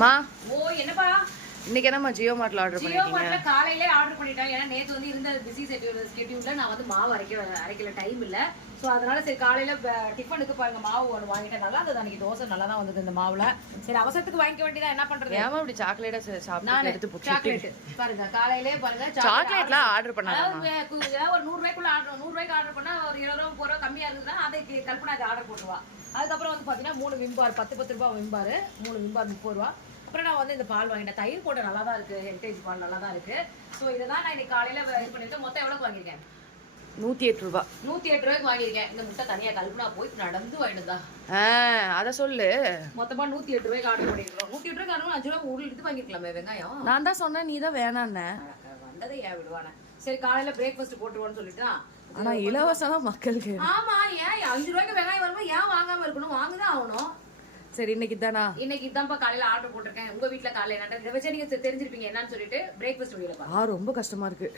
மா ஓ என்னப்பா இன்னைக்கு என்னம்மா ஜியோ மார்ட்ல ஆர்டர் ஜியோ பண்ணிருக்கீங்க? மார்ட்ல காலையிலே ஆர்டர் பண்ணிட்டேன். ஏன்னா நேத்து வந்து இருந்த பிஸி ஸ்கெட்யூல்ல நான் வந்து மாவு அரைக்கல டைம் இல்ல. சோ அதனால சரி காலையில டிஃபனுக்கு பாருங்க மாவு ஒன்று வாங்கிட்டேன். நல்லா இருந்தது அன்னைக்கு தோசை நல்லா தான் வந்தது இந்த மாவுல. சரி அவசரத்துக்கு வாங்கிக்க வேண்டியதா என்ன பண்றது? ஏமா இப்படி சாக்லேட்டா சாப்பிட்டு எடுத்து போட்டு சாக்லேட் பாருங்க காலையிலே பாருங்க சாக்லேட்லாம் ஆர்டர் பண்ணாதமா? ஏதாவது ஒரு 100 ரூபாய்க்குள்ள ஆர்டர் 100 ரூபாய்க்கு ஆர்டர் பண்ணா ஒரு 20 ரூபாய் 30 ரூபாய் கம்மியா இருந்ததுன்னா அதை கல்பனா ஆர்டர் போட்டுருவா. அதுக்கப்புறம் வந்து பாத்தீங்கன்னா 3 விம்பார் 10 ரூபாய் விம்பார் 3 விம்பார் 30 ரூபாய். அப்புறம் நான் வந்து இந்த பால் வாங்கிட்டேன். தயிர் போட நல்லா தான் இருக்கு. ஹெரிட்டேஜ் பால் நல்லா தான் இருக்கு. ஸோ இதை தான் நான் இன்னைக்கு காலையில இது பண்ணிட்டு மொத்தம் எவ்வளோக்கு வாங்கியிருக்கேன்? 108 ரூபாய். 108 ரூபாய்க்கு வாங்கியிருக்கேன். இந்த முட்டை தனியா கல்பனா போய் நடந்து வாங்கிட்டு அத சொல்லு. மொத்தமா 108 ரூபாய்க்கு ஆர்டர் பண்ணிருக்கோம். 108 ரூபாய்க்கு ஆர்டர் 5 ரூபாய் உருள் எடுத்து வாங்கிருக்கலாமே வெங்காயம். நான் தான் சொன்னேன், நீ தான் வேணான்னு. வந்ததை ஏன் விடுவானே. சரி காலையில பிரேக்ஃபாஸ்ட் போட்டுருவோன்னு சொல்லிட்டு ஆனா இலவசமா மக்களுக்கு. ஆமா ஏன் 5 ரூபாய்க்கு வெங்காயம் வரும்போது ஏன் வாங்காம இருக்கணும்? வாங்குதான் ஆகணும். சரி இன்னைக்கு தானா? இன்னைக்கு இதான்ப்பா காலையில ஆர்டர் போட்டிருக்கேன். உங்க வீட்டுல காலையில என்ன இதை வச்சு நீங்க தெரிஞ்சிருப்பீங்க என்னன்னு சொல்லிட்டு பிரேக்ஃபாஸ்ட் வீடியோல ரொம்ப கஷ்டமா இருக்கு.